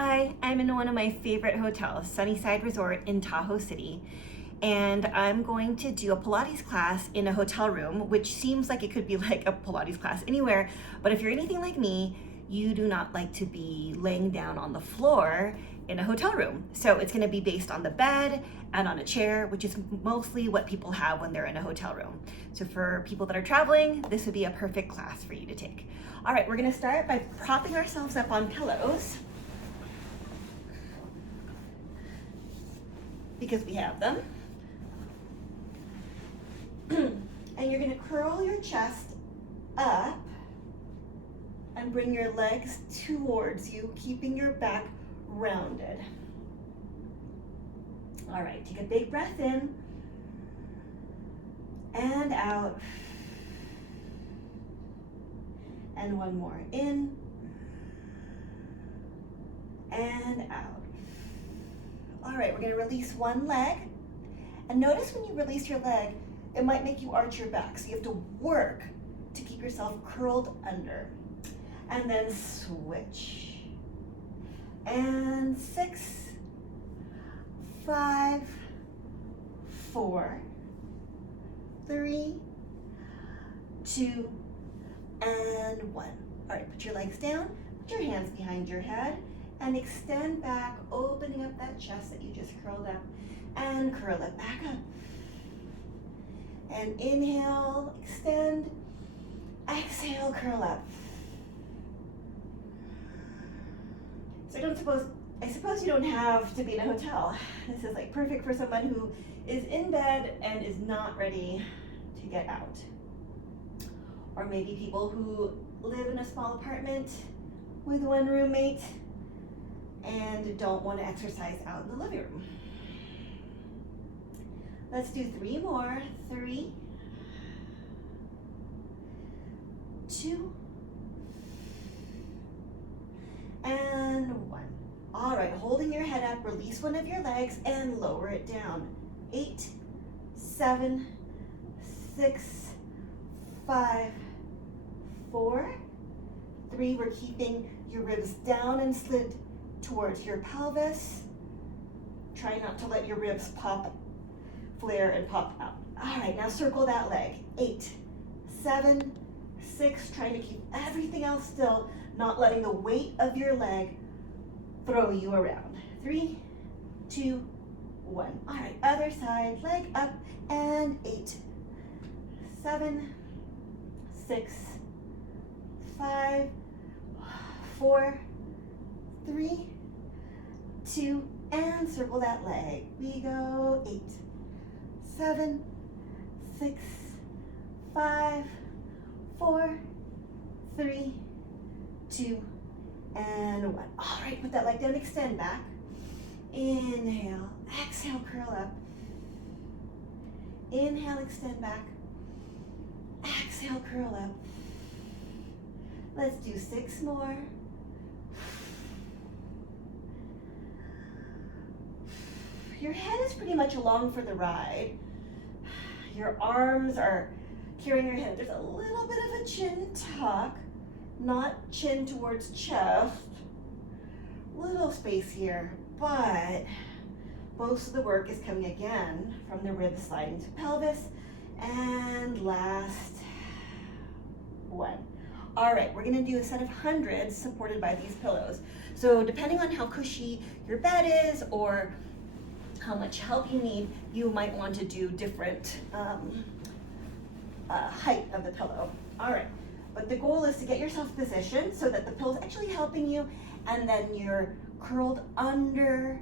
Hi, I'm in one of my favorite hotels, Sunnyside Resort in Tahoe City, and I'm going to do a Pilates class in a hotel room, which seems like it could be like a Pilates class anywhere, but if you're anything like me, you do not like to be laying down on the floor in a hotel room. So it's gonna be based on the bed and on a chair, which is mostly what people have when they're in a hotel room. So for people that are traveling, this would be a perfect class for you to take. All right, we're gonna start by propping ourselves up on pillows, because we have them. And you're gonna curl your chest up and bring your legs towards you, keeping your back rounded. All right, take a big breath in and out. And one more, in and out. All right, we're gonna release one leg. And notice when you release your leg, it might make you arch your back. So you have to work to keep yourself curled under. And then switch. And 6, 5, 4, 3, 2, and 1. All right, put your legs down, put your hands behind your head, and extend back, opening up that chest that you just curled up, and curl it back up. And inhale, extend, exhale, curl up. So I suppose you don't have to be in a hotel. This is like perfect for someone who is in bed and is not ready to get out. Or maybe people who live in a small apartment with one roommate and don't want to exercise out in the living room. Let's do 3 more. 3, 2, and 1. All right, holding your head up, release one of your legs and lower it down. 8, 7, 6, 5, 4, 3. We're keeping your ribs down and slid towards your pelvis. Try not to let your ribs pop, flare, and pop out. All right, now circle that leg. 8, 7, 6. Trying to keep everything else still, not letting the weight of your leg throw you around. 3, 2, 1. All right, other side, leg up, and 8, 7, 6, 5, 4, 3, 2, and circle that leg. We go 8, 7, 6, 5, 4, 3, 2, and 1. All right, put that leg down, extend back. Inhale, exhale, curl up. Inhale, extend back. Exhale, curl up. Let's do 6 more. Your head is pretty much along for the ride. Your arms are carrying your head. There's a little bit of a chin tuck, not chin towards chest. Little space here, but most of the work is coming again from the ribs sliding to pelvis. And last 1. All right, we're gonna do a set of hundreds supported by these pillows. So depending on how cushy your bed is or how much help you need, you might want to do different height of the pillow. All right, but the goal is to get yourself positioned so that the pillow's actually helping you, and then you're curled under,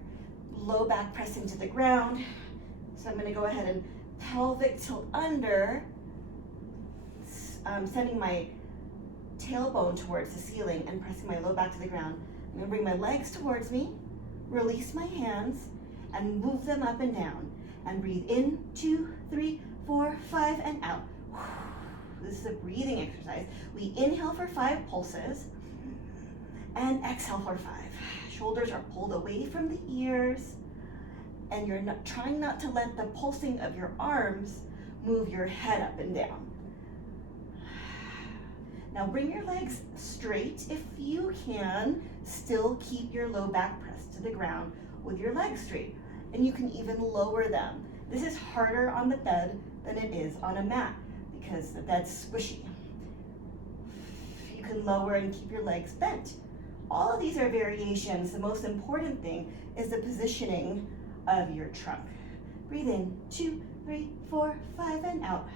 low back pressing to the ground. So I'm gonna go ahead and pelvic tilt under, sending my tailbone towards the ceiling and pressing my low back to the ground. I'm gonna bring my legs towards me, release my hands, and move them up and down. And breathe in, 2, 3, 4, 5, and out. This is a breathing exercise. We inhale for 5 pulses and exhale for 5. Shoulders are pulled away from the ears, and you're trying not to let the pulsing of your arms move your head up and down. Now bring your legs straight if you can. Still keep your low back pressed to the ground with your legs straight. And you can even lower them. This is harder on the bed than it is on a mat because the bed's squishy. You can lower and keep your legs bent. All of these are variations. The most important thing is the positioning of your trunk. Breathe in, 2, 3, 4, 5, and out.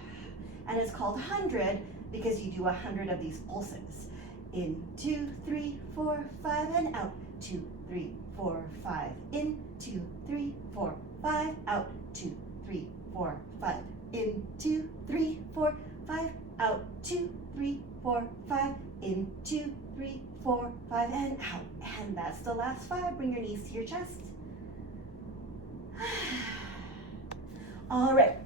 And it's called 100 because you do 100 of these pulses. In, 2, 3, 4, 5, and out. 2, 3, 4, 5. In, 2, 3, 4, 5, out. 2, 3, 4, 5. In, 2, 3, 4, 5, out. 2, 3, 4, 5. In, 2, 3, 4, 5, and out. And that's the last 5. Bring your knees to your chest. All right,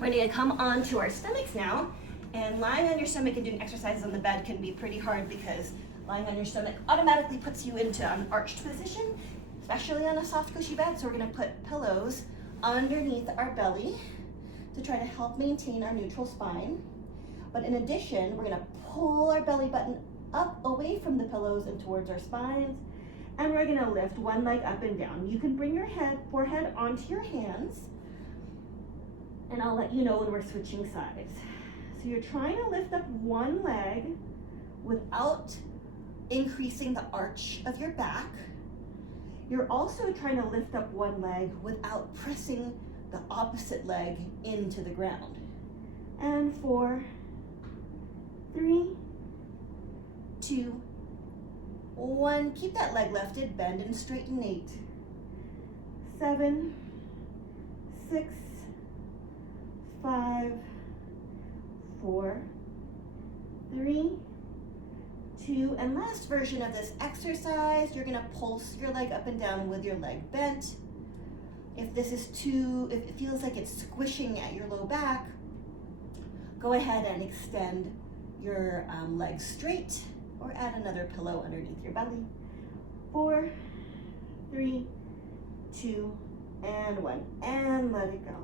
we're gonna come on to our stomachs now. And lying on your stomach and doing exercises on the bed can be pretty hard because lying on your stomach automatically puts you into an arched position, especially on a soft cushy bed. So we're gonna put pillows underneath our belly to try to help maintain our neutral spine. But in addition, we're gonna pull our belly button up away from the pillows and towards our spines. And we're gonna lift one leg up and down. You can bring your forehead onto your hands, and I'll let you know when we're switching sides. So you're trying to lift up one leg without increasing the arch of your back. You're also trying to lift up one leg without pressing the opposite leg into the ground. And 4, 3, 2, 1. Keep that leg lifted, bend and straighten. 8, 7, 6, 5, 4, 3, 2, and last version of this exercise, you're gonna pulse your leg up and down with your leg bent. If it feels like it's squishing at your low back, go ahead and extend your legs straight or add another pillow underneath your belly. 4, 3, 2, and 1, and let it go.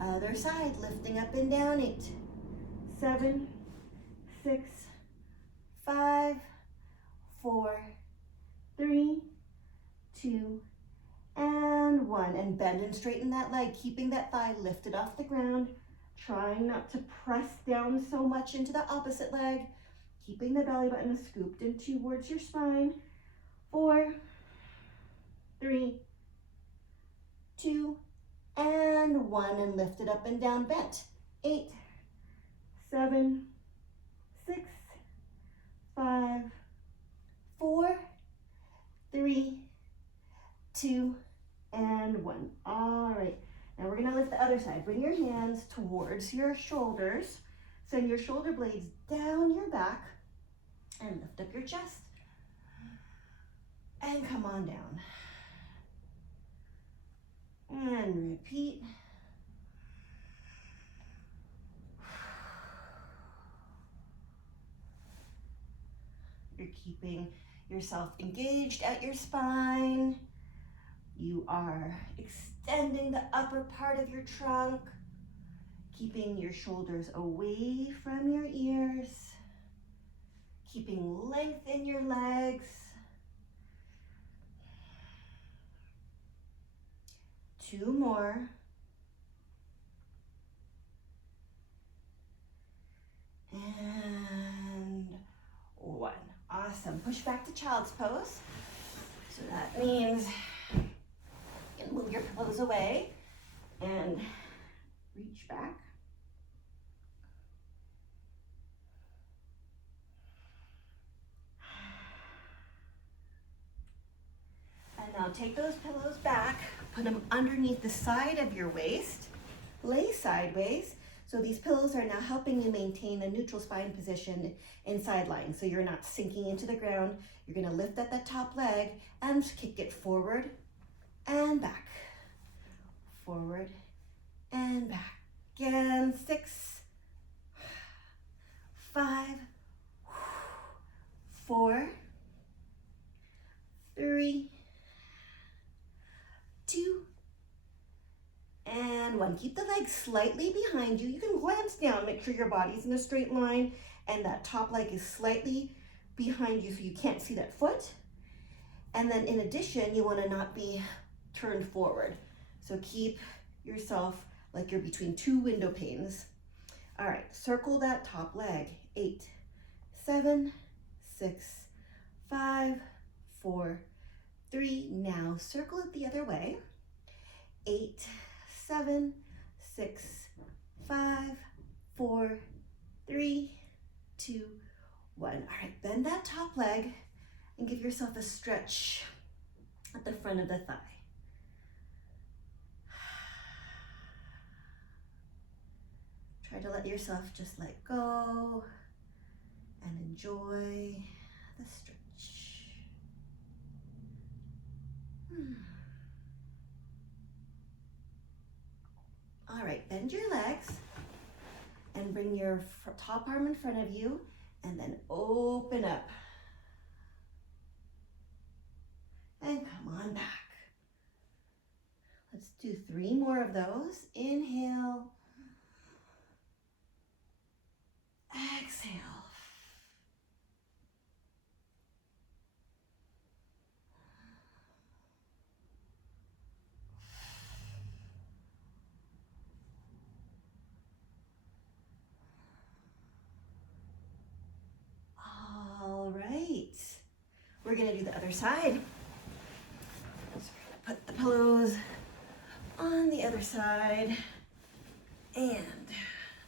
Other side, lifting up and down. 8, 7, 6, 5, 4, 3, 2, and 1. And bend and straighten that leg, keeping that thigh lifted off the ground, trying not to press down so much into the opposite leg, keeping the belly button scooped in towards your spine. 4, 3, 2, and 1, and lift it up and down, bent. 8, 7, 6, 5, 4, 3, 2, and 1. All right, now we're gonna lift the other side. Bring your hands towards your shoulders. Send your shoulder blades down your back and lift up your chest. And come on down. And repeat. You're keeping yourself engaged at your spine. You are extending the upper part of your trunk, keeping your shoulders away from your ears, keeping length in your legs. 2 more. And 1. Awesome. Push back to child's pose. So that means you can move your pillows away and reach back. And now take those pillows back, put them underneath the side of your waist, lay sideways. So these pillows are now helping you maintain a neutral spine position in side lying. So you're not sinking into the ground. You're gonna lift at that top leg and kick it forward and back. Forward and back. Again, 6, 5, 4, 3, 2, and 1. Keep the legs slightly behind you. You can glance down, make sure your body's in a straight line, and that top leg is slightly behind you so you can't see that foot. And then in addition, you want to not be turned forward. So keep yourself like you're between two window panes. All right, circle that top leg. 8, 7, 6, 5, 4, 3. Now circle it the other way. 8, 7, 6, 5, 4, 3, 2, 1. All right, bend that top leg and give yourself a stretch at the front of the thigh. Try to let yourself just let go and enjoy the stretch. All right, bend your legs and bring your top arm in front of you and then open up. And come on back. Let's do 3 more of those. Inhale. Exhale. All right. We're going to do the other side. So we're going to put the pillows on the other side and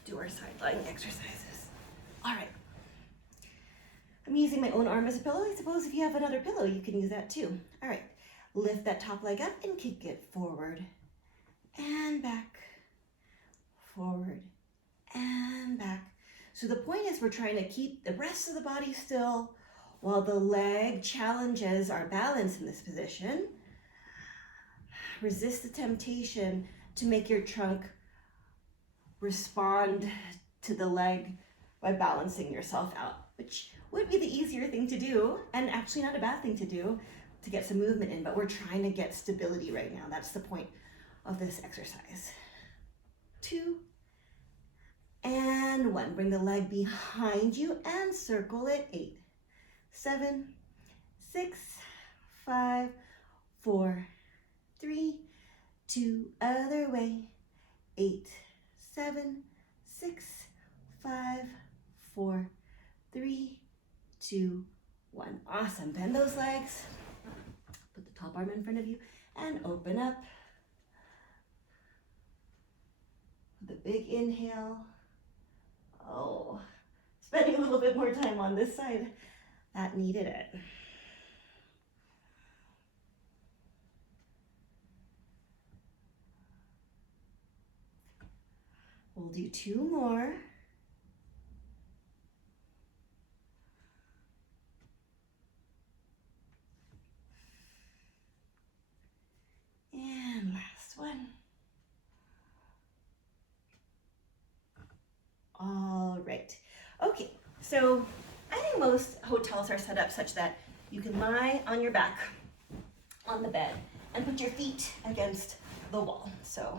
do our side lying exercises. All right. I'm using my own arm as a pillow. I suppose if you have another pillow, you can use that too. All right. Lift that top leg up and kick it forward and back, forward and back. So the point is we're trying to keep the rest of the body still while the leg challenges our balance in this position. Resist the temptation to make your trunk respond to the leg by balancing yourself out, which would be the easier thing to do and actually not a bad thing to do to get some movement in, but we're trying to get stability right now. That's the point of this exercise. 2 and 1. Bring the leg behind you and circle it. 8, 7, 6, 5, 4, 3, 2, other way. 8, 7, 6, 5, 4, 3, 2, 1. Awesome. Bend those legs. Put the top arm in front of you and open up. With a big inhale. Oh, spending a little bit more time on this side. That needed it. We'll do 2 more. And last one. All right. Okay, so I think most hotels are set up such that you can lie on your back on the bed and put your feet against the wall, so,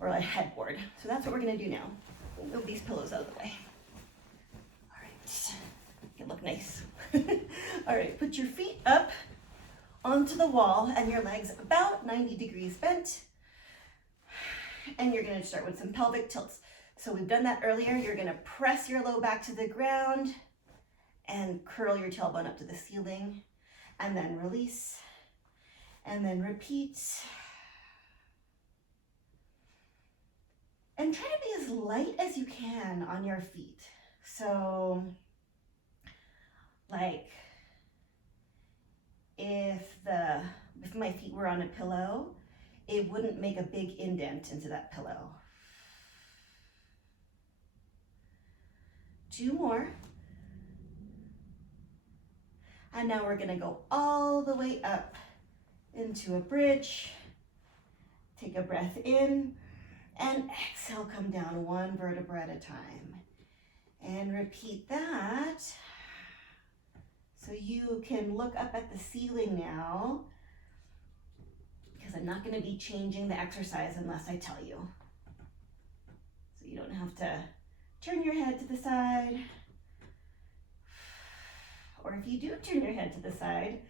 or a headboard. So that's what we're gonna do now. We'll move these pillows out of the way. All right, you look nice. All right, put your feet up onto the wall and your legs about 90 degrees bent. And you're gonna start with some pelvic tilts. So we've done that earlier. You're gonna press your low back to the ground and curl your tailbone up to the ceiling, and then release, and then repeat. And try to be as light as you can on your feet. So, like, if my feet were on a pillow, it wouldn't make a big indent into that pillow. 2 more. And now we're gonna go all the way up into a bridge. Take a breath in and exhale, come down 1 vertebra at a time. And repeat that. So you can look up at the ceiling now, because I'm not gonna be changing the exercise unless I tell you. So you don't have to turn your head to the side. or if you do turn your head to the side,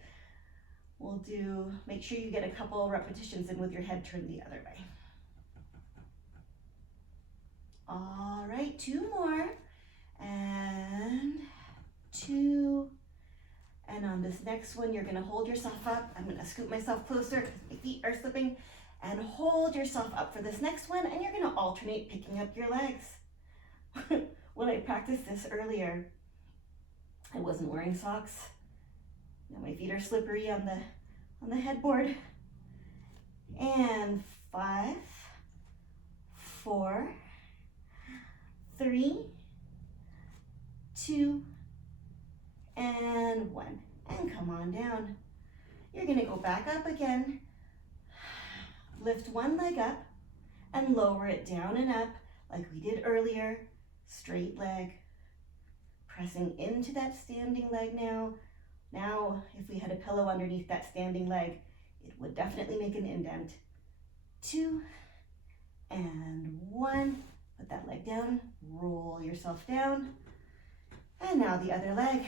make sure you get a couple repetitions in with your head turned the other way. All right, 2 more, and 2. And on this next one, you're gonna hold yourself up. I'm gonna scoot myself closer because my feet are slipping, and hold yourself up for this next one, and you're gonna alternate picking up your legs. When I practiced this earlier, I wasn't wearing socks. Now my feet are slippery on the headboard. And 5, 4, 3, 2, and 1. And come on down. You're gonna go back up again. Lift one leg up and lower it down and up like we did earlier. Straight leg. Pressing into that standing leg now. Now, if we had a pillow underneath that standing leg, it would definitely make an indent. 2, and 1. Put that leg down, roll yourself down. And now the other leg.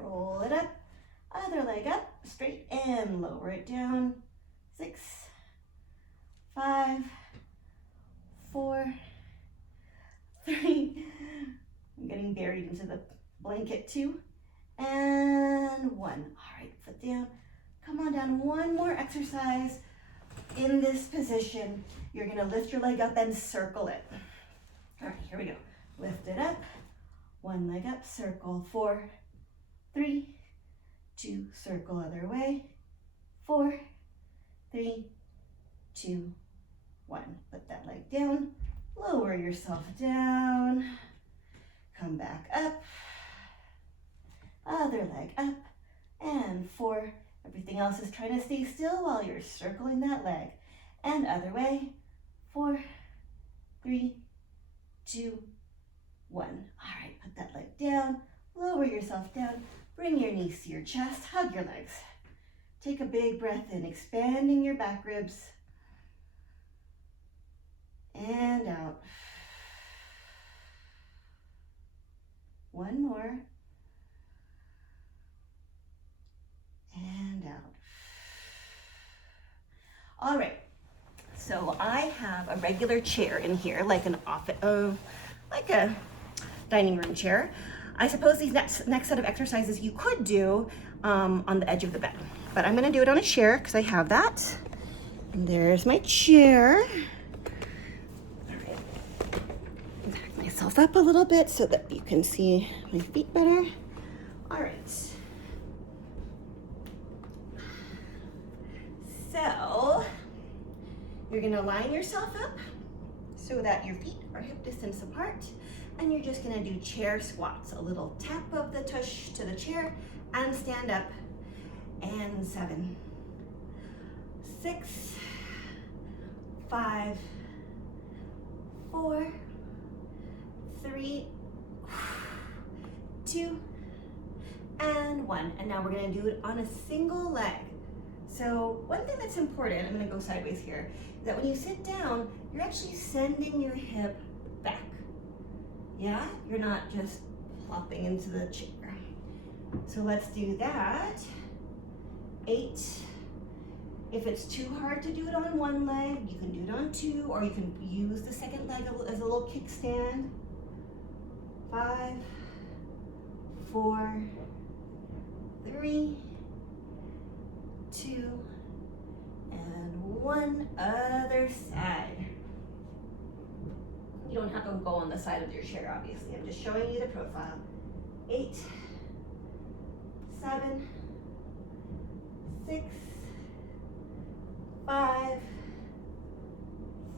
Roll it up, other leg up, straight, and lower it down. 6, 5, 4, 3. I'm getting buried into the blanket. 2, and 1. All right, foot down. Come on down. One more exercise in this position. You're gonna lift your leg up and circle it. All right, here we go. Lift it up. One leg up, circle. 4, 3, 2, circle other way. 4, 3, 2, 1. Put that leg down. Lower yourself down. Come back up. Other leg up. And 4. Everything else is trying to stay still while you're circling that leg. And other way. 4, 3, 2, 1. All right, put that leg down. Lower yourself down. Bring your knees to your chest. Hug your legs. Take a big breath in, expanding your back ribs. And out. One more. And out. All right. So I have a regular chair in here, like an office, like a dining room chair. I suppose these next set of exercises you could do on the edge of the bed, but I'm gonna do it on a chair because I have that. And there's my chair. All right, back myself up a little bit so that you can see my feet better. All right. So you're gonna line yourself up so that your feet are hip distance apart. And you're just gonna do chair squats. A little tap of the tush to the chair and stand up. And 7, 6, 5, 4, 3, 2, and 1. And now we're gonna do it on a single leg. So one thing that's important, I'm gonna go sideways here, is that when you sit down, you're actually sending your hip back. Yeah, you're not just plopping into the chair. So let's do that. 8. If it's too hard to do it on one leg, you can do it on 2, or you can use the second leg as a little kickstand. 5, 4, 3, 2, and 1. Other side. You don't have to go on the side of your chair, obviously. I'm just showing you the profile. 8, 7, 6, 5,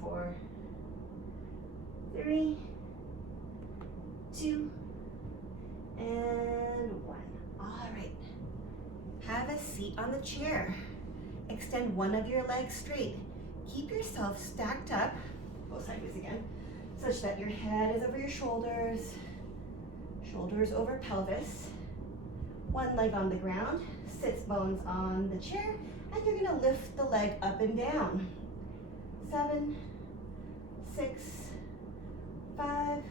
4, 3, 2, and 1. All right. Have a seat on the chair. Extend one of your legs straight. Keep yourself stacked up. Go sideways again. Such that your head is over your shoulders, shoulders over pelvis. One leg on the ground, sits bones on the chair, and you're gonna lift the leg up and down. 7, 6, 5,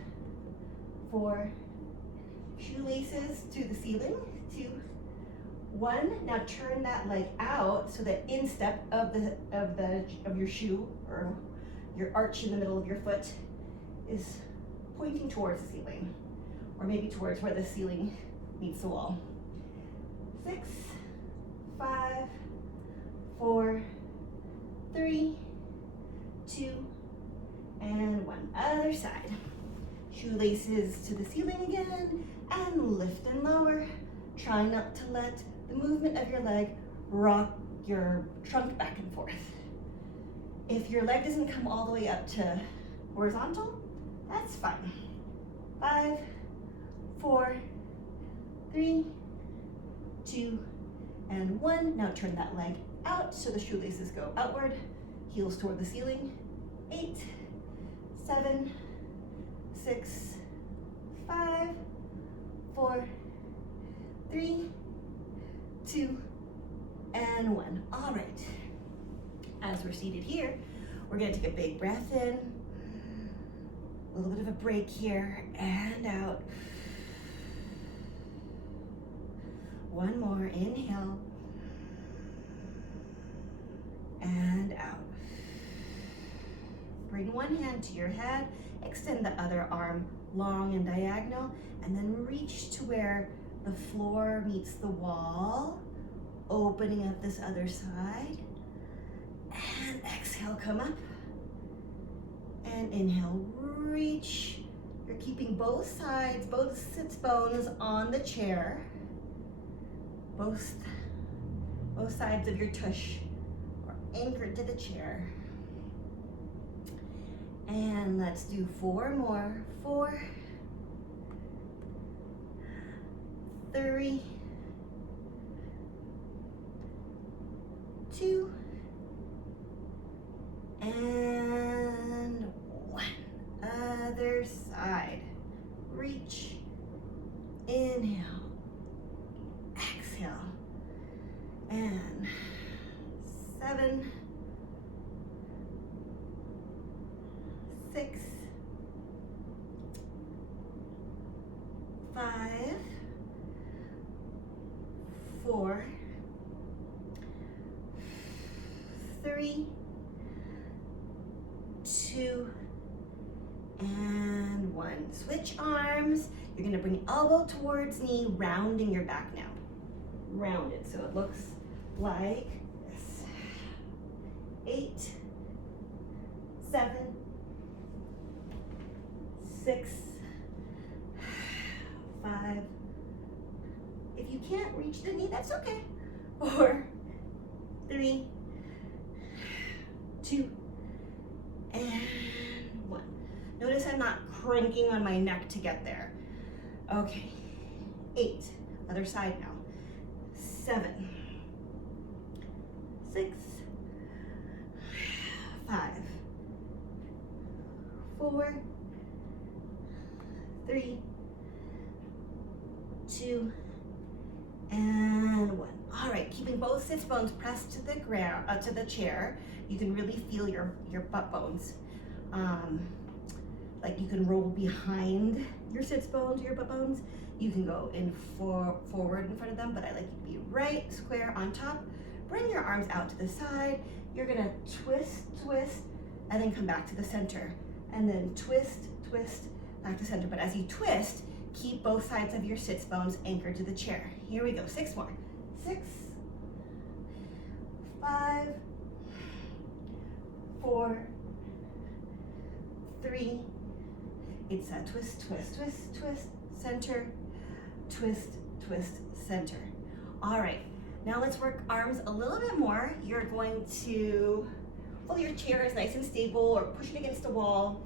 4, shoelaces to the ceiling, 2, 1. Now turn that leg out so that instep of your shoe or your arch in the middle of your foot is pointing towards the ceiling, or maybe towards where the ceiling meets the wall. 6, 5, 4, 3, 2, and 1. Other side. Shoelaces to the ceiling again, and lift and lower. Try not to let the movement of your leg rock your trunk back and forth. If your leg doesn't come all the way up to horizontal, that's fine. 5, 4, 3, 2, and 1. Now turn that leg out so the shoelaces go outward, heels toward the ceiling. 8, 7, 6, 5, 4, 3, 2, and 1. All right. As we're seated here, we're going to take a big breath in, a little bit of a break here, and out. One more. Inhale, and out. Bring one hand to your head, extend the other arm long and diagonal, and then reach to where the floor meets the wall, opening up this other side. And exhale, come up. And inhale, reach. You're keeping both sides, both sits bones on the chair. Both sides of your tush are anchored to the chair. And let's do 4 more. 4, 3, 2, and 1. Other side. Reach. Inhale. Exhale. And 7, 6, 5, 4, 3, 2, and 1. Switch arms. You're going to bring elbow towards knee, rounding your back now. Round it so it looks like this. 8, 7, 6, 5. If you can't reach the knee, that's okay. 4, 3, 2, and 1. Notice I'm not cranking on my neck to get there. Okay. 8. Other side now. 7, 6, 5, 4, 3, 2, and 1. All right, keeping both sits bones pressed to the ground, to the chair. You can really feel your butt bones. Like you can roll behind your sits bones, your butt bones. You can go in forward in front of them, but I like you to be right square on top. Bring your arms out to the side. You're gonna twist, twist, and then come back to the center. And then twist, twist, back to center. But as you twist, keep both sides of your sits bones anchored to the chair. Here we go, 6 more. 6, 5, 4, 3. It's a twist, twist, twist, twist, center, twist, twist, center. All right, now let's work arms a little bit more. You're going to pull your chair is nice and stable or push it against the wall.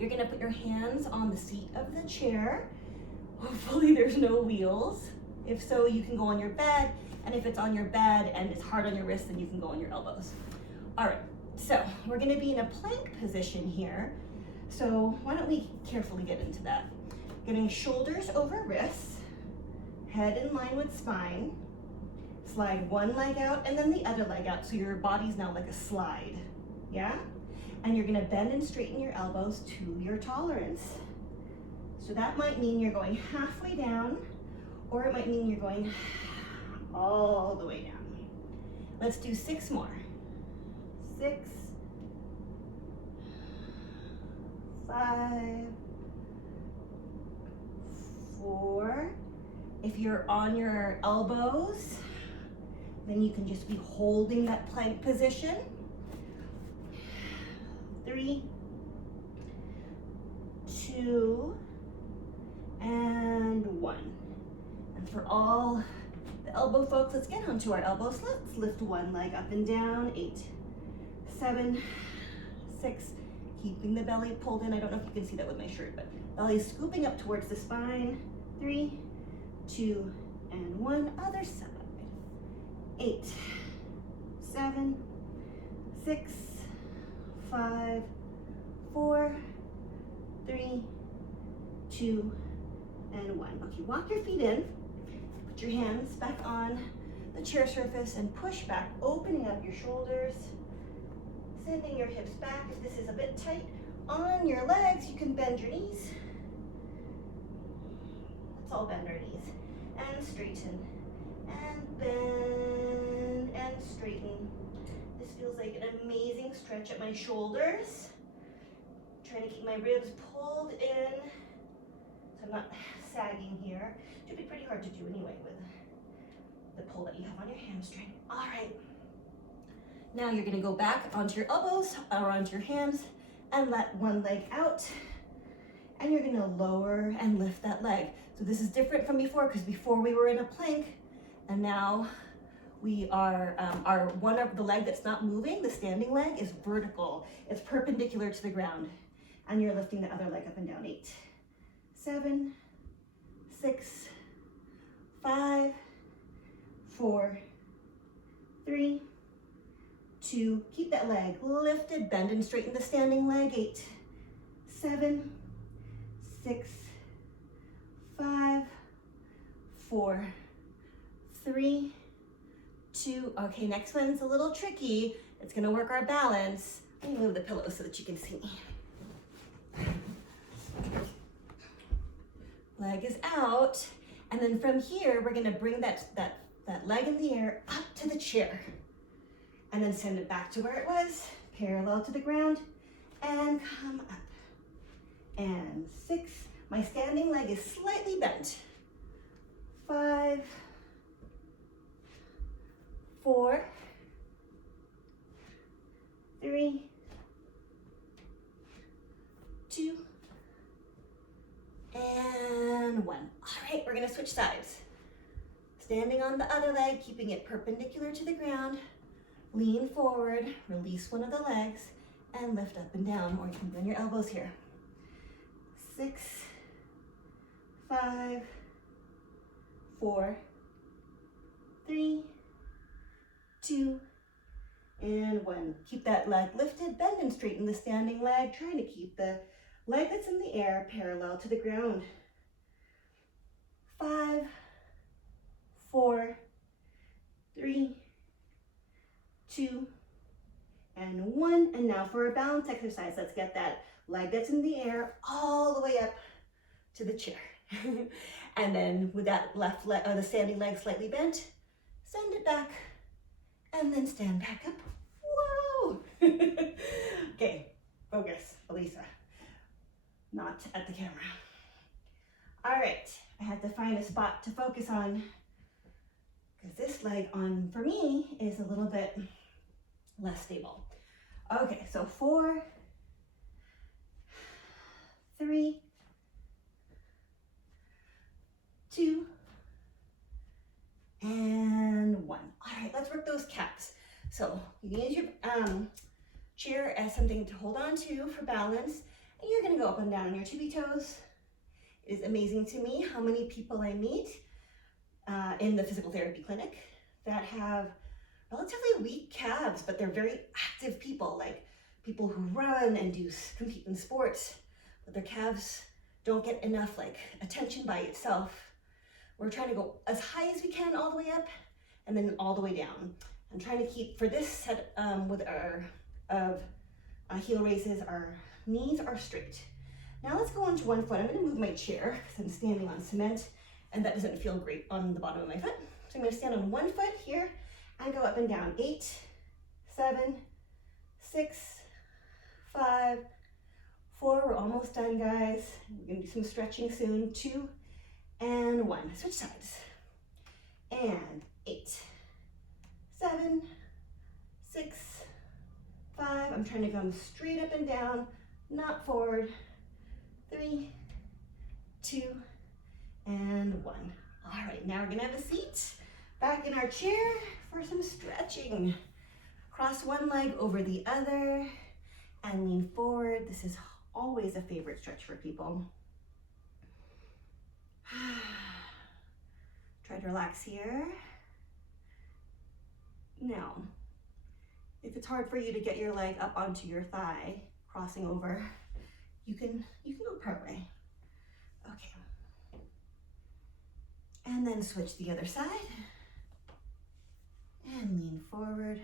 You're gonna put your hands on the seat of the chair. Hopefully there's no wheels. If so, you can go on your bed. And if it's on your bed and it's hard on your wrist, then you can go on your elbows. All right, so we're gonna be in a plank position here. So why don't we carefully get into that? Getting shoulders over wrists, head in line with spine. Slide one leg out and then the other leg out, so your body's now like a slide, yeah? And you're gonna bend and straighten your elbows to your tolerance. So that might mean you're going halfway down or it might mean you're going all the way down. Let's do 6 more. 6, 5, 4. If you're on your elbows, then you can just be holding that plank position. 3, 2, and 1. And for all the elbow folks, let's get onto our elbows. Let's lift one leg up and down. 8, 7, 6. Keeping the belly pulled in. I don't know if you can see that with my shirt, but belly is scooping up towards the spine. 3, 2, and 1. Other side. 8, 7, 6, 5, 4, 3, 2, and 1. Okay, walk your feet in. Put your hands back on the chair surface and push back, opening up your shoulders, sending your hips back. If this is a bit tight on your legs, you can bend your knees. Let's all bend our knees and straighten and bend and straighten. This feels like an amazing stretch at my shoulders. Trying to keep my ribs pulled in so I'm not sagging here. It should be pretty hard to do anyway with the pull that you have on your hamstring. All right. Now you're gonna go back onto your elbows or onto your hands and let one leg out. And you're gonna lower and lift that leg. So this is different from before, because before we were in a plank, and now we are, one of the leg that's not moving, the standing leg, is vertical. It's perpendicular to the ground. And you're lifting the other leg up and down. 8, 7, 6, 5, 4, 3, 2. Keep that leg lifted, bend and straighten the standing leg. 8, 7, 6, 5, 4, 3, 2. Okay, next one's a little tricky. It's gonna work our balance. Let me move the pillow so that you can see me. Leg is out, and then from here we're gonna bring that leg in the air up to the chair, and then send it back to where it was, parallel to the ground, and come up. And 6. My standing leg is slightly bent. 5, 4, 3, 2, and 1. All right, we're gonna switch sides. Standing on the other leg, keeping it perpendicular to the ground. Lean forward, release one of the legs, and lift up and down, or you can bend your elbows here. 6, 5, 4, 3, 2, and 1. Keep that leg lifted, bend and straighten the standing leg, trying to keep the leg that's in the air parallel to the ground. 5, 4, 3, 2, and 1. And now for a balance exercise, let's get that leg that's in the air all the way up to the chair. And then with that left leg, or the standing leg slightly bent, send it back, and then stand back up. Whoa! Okay, focus, Elisa. Not at the camera. All right, I had to find a spot to focus on, because this leg on, for me, is a little bit less stable. Okay, so 4, 3, 2, and 1. All right, let's work those calves. So you can use your chair as something to hold on to for balance, and you're gonna go up and down on your tippy toes. It is amazing to me how many people I meet in the physical therapy clinic that have relatively weak calves, but they're very active people, like people who run and compete in sports, but their calves don't get enough like attention by itself. We're trying to go as high as we can all the way up and then all the way down. I'm trying to keep, for this set with our heel raises, our knees are straight. Now let's go onto one foot. I'm gonna move my chair because I'm standing on cement and that doesn't feel great on the bottom of my foot. So I'm gonna stand on one foot here and go up and down. 8, 7, 6, 5, 4, we're almost done, guys. We're gonna do some stretching soon. 2 and 1, switch sides. And 8, 7, 6, 5, I'm trying to come straight up and down, not forward. 3, 2, and 1. All right, now we're gonna have a seat back in our chair for some stretching. Cross one leg over the other and lean forward. This is always a favorite stretch for people. Try to relax here. Now, if it's hard for you to get your leg up onto your thigh, crossing over, you can go part way. Okay. And then switch the other side and lean forward.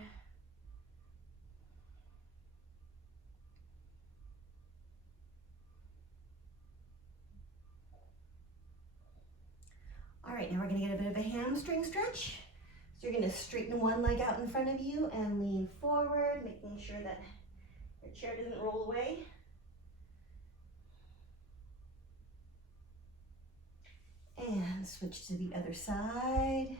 All right, now we're gonna get a bit of a hamstring stretch. So you're gonna straighten one leg out in front of you and lean forward, making sure that your chair doesn't roll away. And switch to the other side.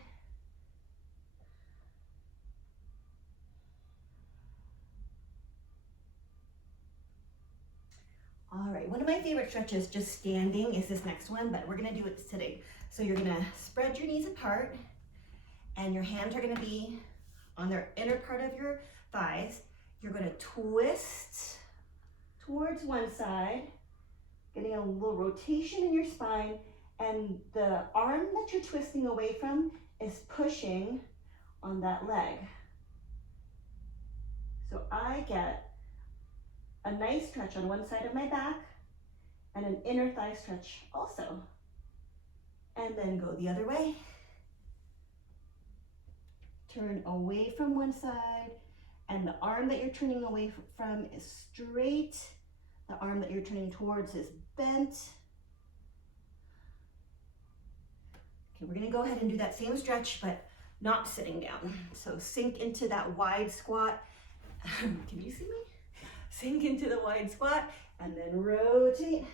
All right, one of my favorite stretches just standing is this next one, but we're gonna do it sitting. So you're gonna spread your knees apart and your hands are gonna be on the inner part of your thighs. You're gonna twist towards one side, getting a little rotation in your spine, and the arm that you're twisting away from is pushing on that leg. So I get a nice stretch on one side of my back and an inner thigh stretch also. And then go the other way. Turn away from one side, and the arm that you're turning away from is straight. The arm that you're turning towards is bent. Okay, we're gonna go ahead and do that same stretch, but not sitting down. So sink into that wide squat. Can you see me? Sink into the wide squat and then rotate.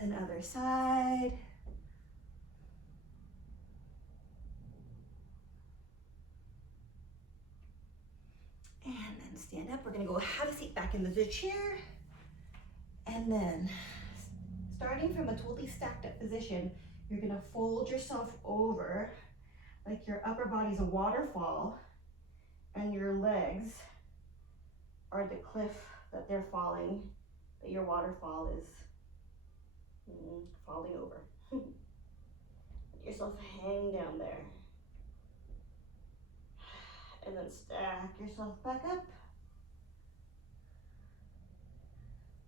And then other side. And then stand up. We're gonna go have a seat back into the chair. And then starting from a totally stacked up position, you're gonna fold yourself over like your upper body's a waterfall and your legs are the cliff that they're falling, that your waterfall is falling over. Let yourself hang down there. And then stack yourself back up.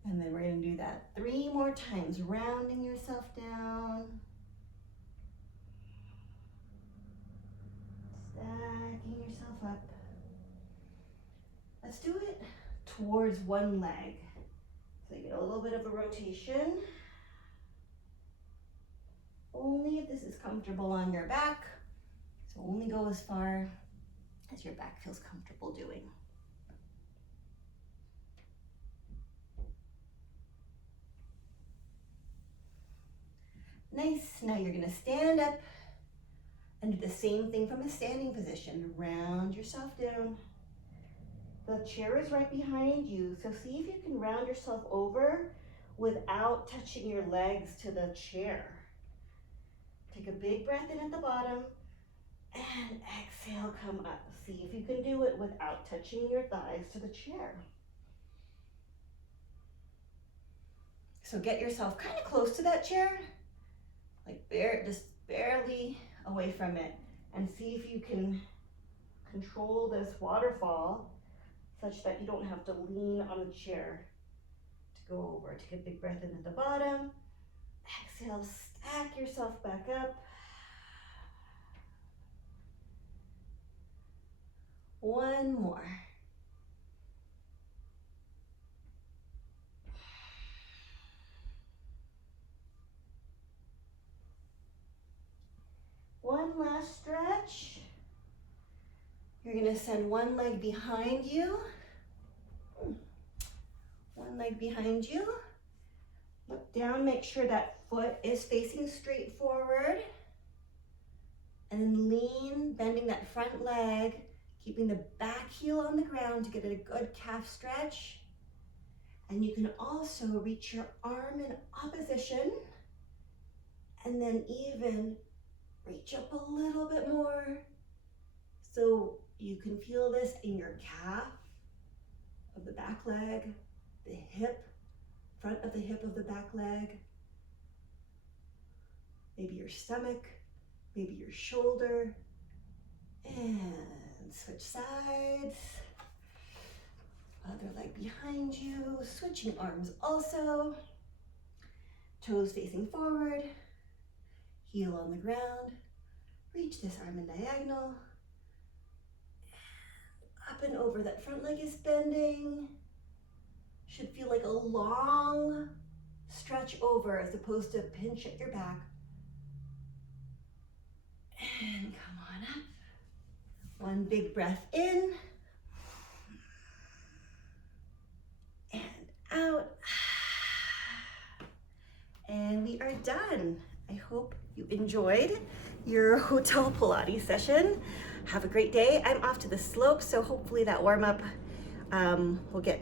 And then we're gonna do that 3 more times, rounding yourself down. Stacking yourself up. Let's do it towards one leg. So you get a little bit of a rotation. Only if this is comfortable on your back. So only go as far as your back feels comfortable doing. Nice, now you're gonna stand up and do the same thing from a standing position. Round yourself down. The chair is right behind you, so see if you can round yourself over without touching your legs to the chair. Take a big breath in at the bottom and exhale, come up. See if you can do it without touching your thighs to the chair. So get yourself kind of close to that chair, like just barely away from it, and see if you can control this waterfall such that you don't have to lean on the chair to go over. Take a big breath in at the bottom. Exhale, stack yourself back up. One more. stretch. You're gonna send one leg behind you. One leg behind you. Look down, make sure that foot is facing straight forward. And then lean, bending that front leg, keeping the back heel on the ground to get a good calf stretch. And you can also reach your arm in opposition and then even reach up a little bit more so you can feel this in your calf of the back leg, the hip, front of the hip of the back leg, maybe your stomach, maybe your shoulder, and switch sides. Other leg behind you, switching arms also. Toes facing forward, heel on the ground. Reach this arm in diagonal. Up and over, that front leg is bending. Should feel like a long stretch over as opposed to a pinch at your back. And come on up. One big breath in. And out. And we are done. I hope you enjoyed your hotel Pilates session. Have a great day. I'm off to the slope, so hopefully that warm up will get me